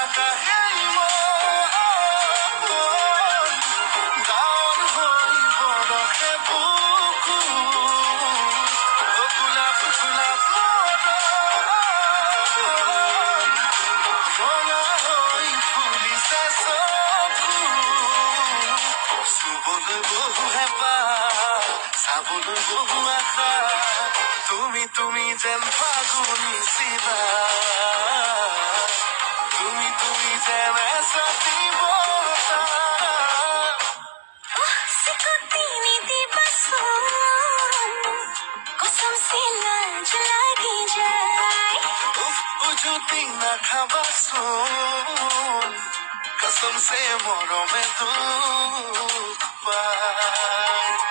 আঁকা এই মন গাঁৱৰ হৈ বৰষে বুকুত গোলাপ গোলাপ মদন ৰঙা হৈ ফুলিছে চকু চুবলৈ বহু হেঁপাহ চাবলৈ বহু আশা তুমি তুমি যেন ফাগুনি চিলা তুমি যেন এচাতি বতাহ सिकुड़ती नीति बसों कुसुम से लाज लगी जाए उफ उजुती ना খাবাচোন कसम से মরমে দুঃখ পায়